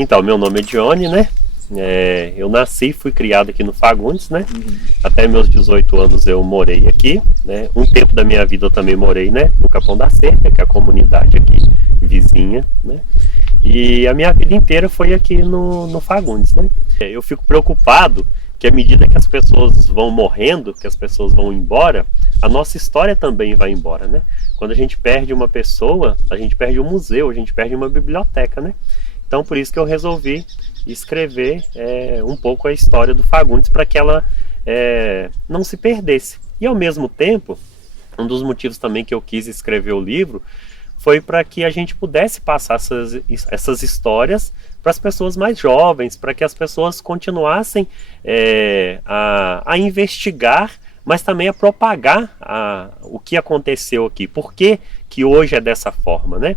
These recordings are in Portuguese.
Então, meu nome é Johnny, né? Eu nasci e fui criado aqui no Fagundes, né? Até meus 18 anos eu morei aqui, né? Um tempo da minha vida eu também morei, né? No Capão da Cerca, que é a comunidade aqui vizinha, né? E a minha vida inteira foi aqui no Fagundes, né? Eu fico preocupado que à medida que as pessoas vão morrendo, que as pessoas vão embora, a nossa história também vai embora, né? Quando a gente perde uma pessoa, a gente perde um museu, a gente perde uma biblioteca, né? Então por isso que eu resolvi escrever um pouco a história do Fagundes para que ela não se perdesse. E ao mesmo tempo, um dos motivos também que eu quis escrever o livro foi para que a gente pudesse passar essas histórias para as pessoas mais jovens, para que as pessoas continuassem a investigar, mas também a propagar o que aconteceu aqui, por que hoje é dessa forma, né?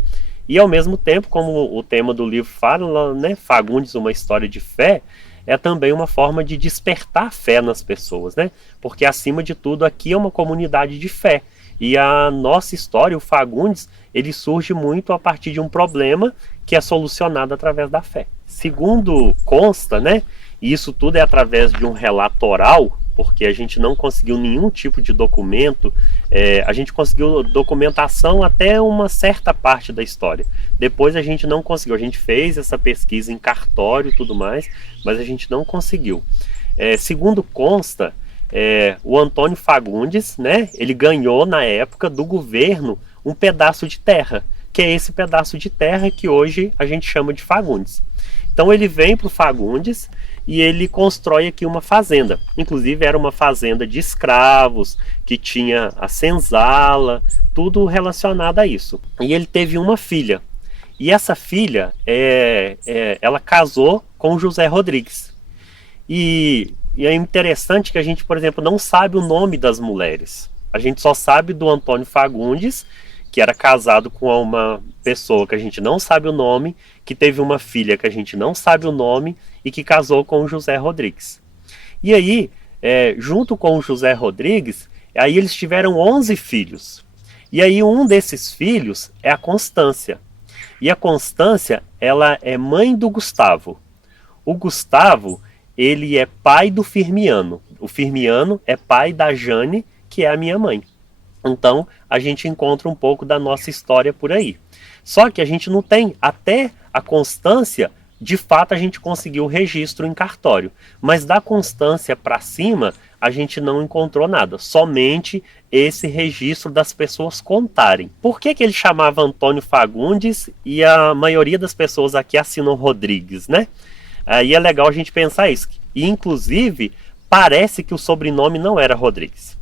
E ao mesmo tempo, como o tema do livro fala, né, Fagundes, uma história de fé, é também uma forma de despertar fé nas pessoas, né? Porque acima de tudo aqui é uma comunidade de fé. E a nossa história, o Fagundes, ele surge muito a partir de um problema que é solucionado através da fé. Segundo consta, né, e isso tudo é através de um relato oral, porque a gente não conseguiu nenhum tipo de documento, a gente conseguiu documentação até uma certa parte da história. Depois a gente não conseguiu, a gente fez essa pesquisa em cartório e tudo mais, mas a gente não conseguiu. Segundo consta, o Antônio Fagundes, né, ele ganhou na época do governo um pedaço de terra, que é esse pedaço de terra que hoje a gente chama de Fagundes. Então ele vem para o Fagundes e ele constrói aqui uma fazenda. Inclusive era uma fazenda de escravos, que tinha a senzala, tudo relacionado a isso. E ele teve uma filha. E essa filha, ela casou com José Rodrigues. E é interessante que a gente, por exemplo, não sabe o nome das mulheres. A gente só sabe do Antônio Fagundes, que era casado com uma pessoa que a gente não sabe o nome, que teve uma filha que a gente não sabe o nome e que casou com o José Rodrigues. E aí, junto com o José Rodrigues, aí eles tiveram 11 filhos. E aí um desses filhos é a Constância. E a Constância, ela é mãe do Gustavo. O Gustavo, ele é pai do Firmiano. O Firmiano é pai da Jane, que é a minha mãe. Então, a gente encontra um pouco da nossa história por aí. Só que a gente não tem, até a Constância, de fato a gente conseguiu o registro em cartório. Mas da Constância para cima, a gente não encontrou nada. Somente esse registro das pessoas contarem. Por que ele chamava Antônio Fagundes e a maioria das pessoas aqui assinam Rodrigues, né? Aí é legal a gente pensar isso. E, inclusive, parece que o sobrenome não era Rodrigues.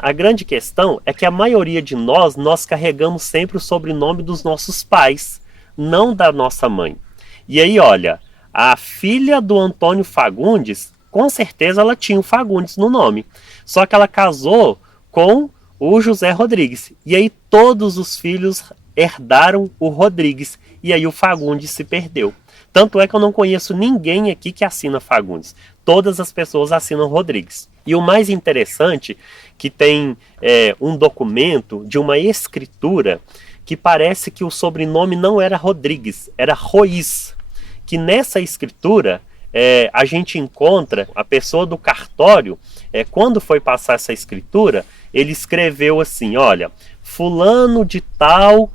A grande questão é que a maioria de nós carregamos sempre o sobrenome dos nossos pais, não da nossa mãe. E aí, olha, a filha do Antônio Fagundes, com certeza ela tinha o Fagundes no nome. Só que ela casou com o José Rodrigues. E aí todos os filhos herdaram o Rodrigues. E aí o Fagundes se perdeu. Tanto é que eu não conheço ninguém aqui que assina Fagundes. Todas as pessoas assinam Rodrigues. E o mais interessante, que tem um documento de uma escritura que parece que o sobrenome não era Rodrigues, era Ruiz. Que nessa escritura a gente encontra a pessoa do cartório, quando foi passar essa escritura, ele escreveu assim, olha, fulano de tal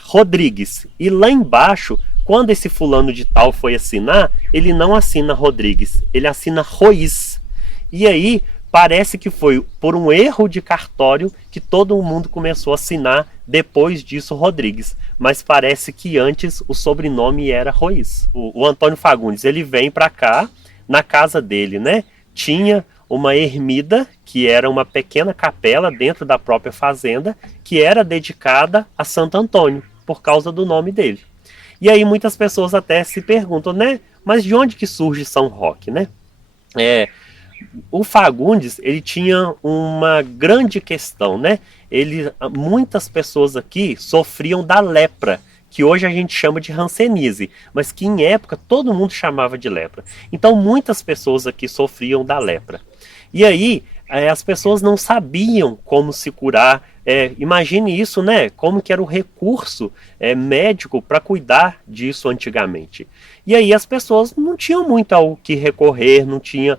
Rodrigues. E lá embaixo, quando esse fulano de tal foi assinar, ele não assina Rodrigues, ele assina Ruiz. E aí, parece que foi por um erro de cartório que todo mundo começou a assinar depois disso Rodrigues. Mas parece que antes o sobrenome era Ruiz. O Antônio Fagundes, ele vem para cá, na casa dele, né? Tinha uma ermida, que era uma pequena capela dentro da própria fazenda, que era dedicada a Santo Antônio, por causa do nome dele. E aí muitas pessoas até se perguntam, né? Mas de onde que surge São Roque, né? O Fagundes, ele tinha uma grande questão, né? Muitas pessoas aqui sofriam da lepra, que hoje a gente chama de hanseníase, mas que em época todo mundo chamava de lepra. Então muitas pessoas aqui sofriam da lepra. E aí as pessoas não sabiam como se curar. Imagine isso, né? Como que era o recurso médico para cuidar disso antigamente. E aí as pessoas não tinham muito ao que recorrer, não tinha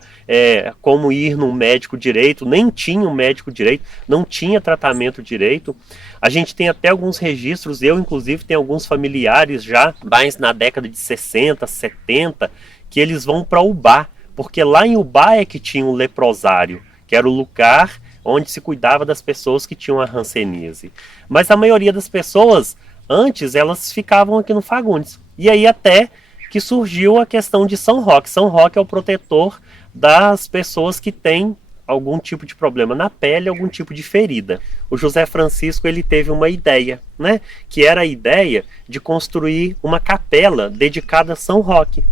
como ir num médico direito, nem tinha um médico direito, não tinha tratamento direito. A gente tem até alguns registros, eu inclusive tenho alguns familiares já, mais na década de 60, 70, que eles vão para Ubá, porque lá em Ubá é que tinha um leprosário, que era o lugar onde se cuidava das pessoas que tinham a hanseníase. Mas a maioria das pessoas, antes, elas ficavam aqui no Fagundes. E aí até que surgiu a questão de São Roque. São Roque é o protetor das pessoas que têm algum tipo de problema na pele, algum tipo de ferida. O José Francisco, ele teve uma ideia, né? Que era a ideia de construir uma capela dedicada a São Roque.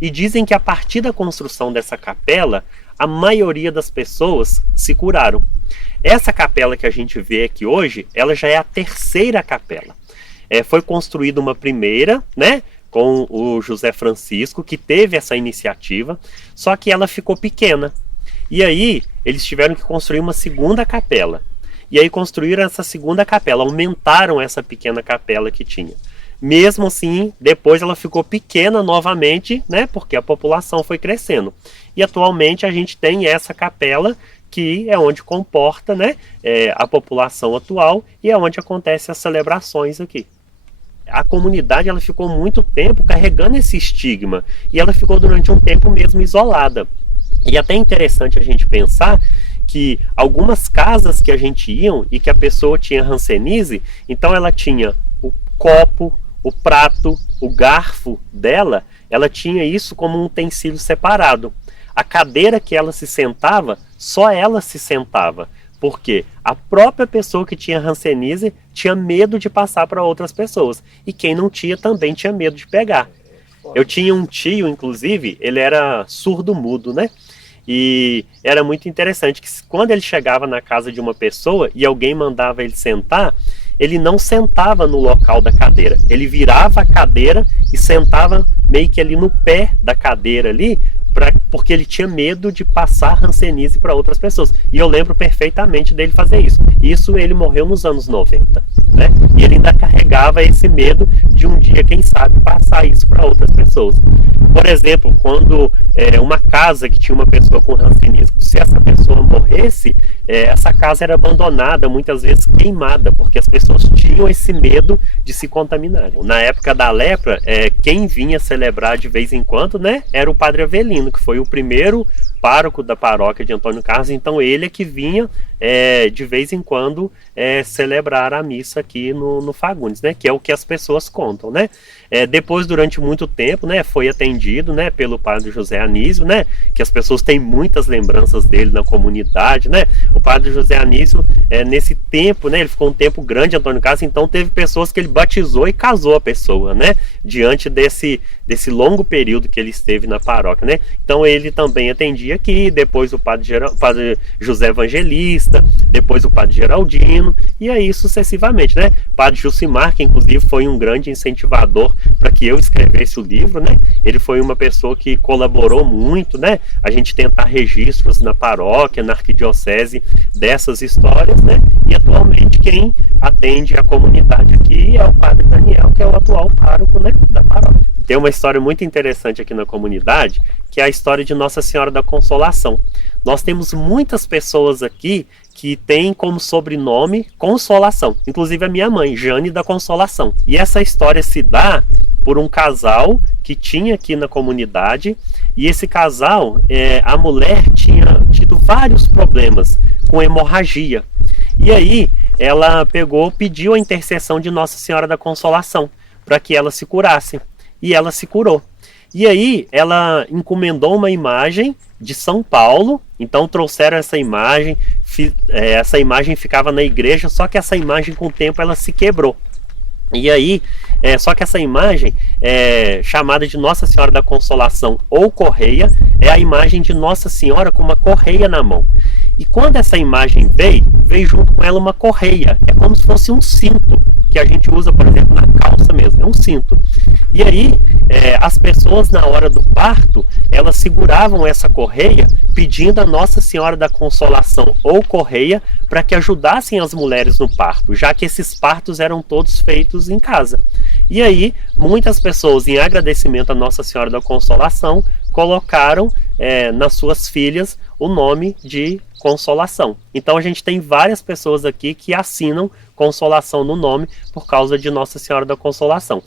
E dizem que a partir da construção dessa capela, a maioria das pessoas se curaram. Essa capela que a gente vê aqui hoje, ela já é a terceira capela. Foi construída uma primeira, né, com o José Francisco, que teve essa iniciativa, só que ela ficou pequena. E aí, eles tiveram que construir uma segunda capela. E aí construíram essa segunda capela, aumentaram essa pequena capela que tinha. Mesmo assim, depois ela ficou pequena novamente, né, porque a população foi crescendo. E atualmente a gente tem essa capela que é onde comporta, né, a população atual e é onde acontecem as celebrações aqui. A comunidade ela ficou muito tempo carregando esse estigma e ela ficou durante um tempo mesmo isolada. E até interessante a gente pensar que algumas casas que a gente ia e que a pessoa tinha hanseníase, então ela tinha o copo, o prato, o garfo dela, ela tinha isso como um utensílio separado. A cadeira que ela se sentava, só ela se sentava. Porque a própria pessoa que tinha hanseníase tinha medo de passar para outras pessoas. E quem não tinha também tinha medo de pegar. Eu tinha um tio, inclusive, ele era surdo-mudo, né? E era muito interessante que quando ele chegava na casa de uma pessoa e alguém mandava ele sentar, ele não sentava no local da cadeira. Ele virava a cadeira e sentava meio que ali no pé da cadeira ali, porque ele tinha medo de passar hanseníase para outras pessoas. E eu lembro perfeitamente dele fazer isso. Isso ele morreu nos anos 90, né? E ele ainda carregava esse medo de um dia, quem sabe, passar isso para outras pessoas. Por exemplo, quando uma casa que tinha uma pessoa com hanseníase, se essa pessoa morresse, essa casa era abandonada, muitas vezes queimada, porque as pessoas tinham esse medo de se contaminarem. Na época da lepra, quem vinha celebrar de vez em quando, né, era o Padre Avelino, que foi o primeiro pároco da paróquia de Antônio Carlos. Então ele é que vinha de vez em quando celebrar a missa aqui no Fagundes, né, que é o que as pessoas contam, né. Depois, durante muito tempo, né, foi atendido, né, pelo Padre José Anísio, né, que as pessoas têm muitas lembranças dele na comunidade, né. O Padre José Anísio, nesse tempo, né, ele ficou um tempo grande em Antônio Carlos, então teve pessoas que ele batizou e casou a pessoa, né, diante desse longo período que ele esteve na paróquia, né. Então ele também atendia aqui, depois o Padre José Evangelista, depois o Padre Geraldino, e aí sucessivamente, né. Padre Jucimar, que inclusive foi um grande incentivador para que eu escrevesse o livro, né. Ele foi uma pessoa que colaborou muito, né, a gente tentar registros na paróquia, na arquidiocese dessas histórias, né, e atualmente quem atende a comunidade aqui é o Padre Daniel, que é o atual pároco, né, da paróquia. Tem uma história muito interessante aqui na comunidade, que é a história de Nossa Senhora da Consolação. Nós temos muitas pessoas aqui que têm como sobrenome Consolação, inclusive a minha mãe, Jane da Consolação. E essa história se dá por um casal que tinha aqui na comunidade, e esse casal, a mulher tinha tido vários problemas com hemorragia. E aí ela pediu a intercessão de Nossa Senhora da Consolação para que ela se curasse. E ela se curou. E aí ela encomendou uma imagem de São Paulo, então trouxeram essa imagem ficava na igreja, só que essa imagem com o tempo ela se quebrou. E aí, só que essa imagem, chamada de Nossa Senhora da Consolação ou correia, é a imagem de Nossa Senhora com uma correia na mão. E quando essa imagem veio junto com ela uma correia, é como se fosse um cinto, que a gente usa, por exemplo, na calça mesmo, é um cinto. E aí, as pessoas pessoas na hora do parto, elas seguravam essa correia pedindo a Nossa Senhora da Consolação ou correia para que ajudassem as mulheres no parto, já que esses partos eram todos feitos em casa. E aí, muitas pessoas, em agradecimento a Nossa Senhora da Consolação, colocaram nas suas filhas o nome de Consolação. Então a gente tem várias pessoas aqui que assinam Consolação no nome por causa de Nossa Senhora da Consolação.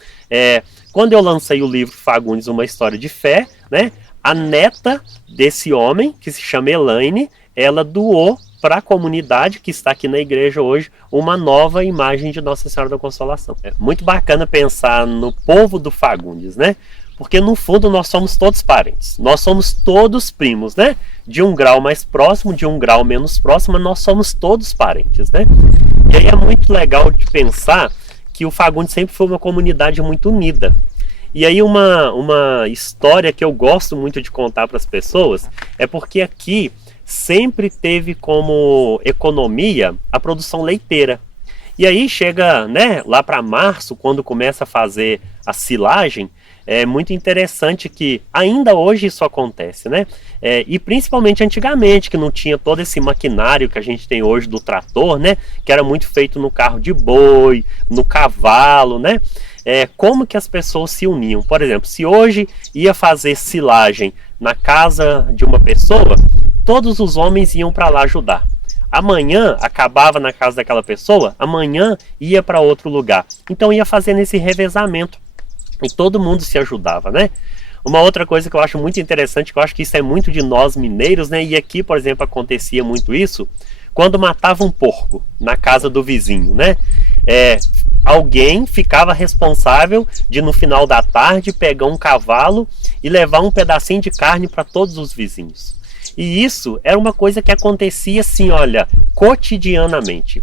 Quando eu lancei o livro Fagundes, Uma História de Fé, né, a neta desse homem, que se chama Elaine, ela doou para a comunidade que está aqui na igreja hoje uma nova imagem de Nossa Senhora da Consolação. É muito bacana pensar no povo do Fagundes, né? Porque no fundo nós somos todos parentes, nós somos todos primos, né? De um grau mais próximo, de um grau menos próximo, mas nós somos todos parentes, né? E aí é muito legal de pensar que o Fagundes sempre foi uma comunidade muito unida. E aí uma história que eu gosto muito de contar para as pessoas é porque aqui sempre teve como economia a produção leiteira. E aí chega, né, lá para março, quando começa a fazer a silagem, é muito interessante que ainda hoje isso acontece, né? E principalmente antigamente, que não tinha todo esse maquinário que a gente tem hoje do trator, né? Que era muito feito no carro de boi, no cavalo, né? Como que as pessoas se uniam? Por exemplo, se hoje ia fazer silagem na casa de uma pessoa, todos os homens iam para lá ajudar. Amanhã acabava na casa daquela pessoa, amanhã ia para outro lugar. Então ia fazendo esse revezamento. E todo mundo se ajudava, né? Uma outra coisa que eu acho muito interessante, que eu acho que isso é muito de nós mineiros, né? E aqui, por exemplo, acontecia muito isso, quando matava um porco na casa do vizinho, né? Alguém ficava responsável de, no final da tarde, pegar um cavalo e levar um pedacinho de carne para todos os vizinhos. E isso era uma coisa que acontecia assim, olha, cotidianamente.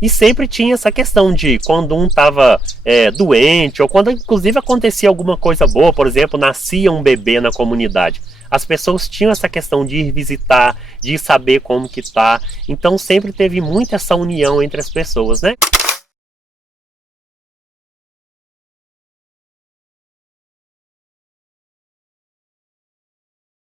E sempre tinha essa questão de quando um estava doente, ou quando inclusive acontecia alguma coisa boa, por exemplo, nascia um bebê na comunidade. As pessoas tinham essa questão de ir visitar, de saber como que tá. Então sempre teve muito essa união entre as pessoas, né?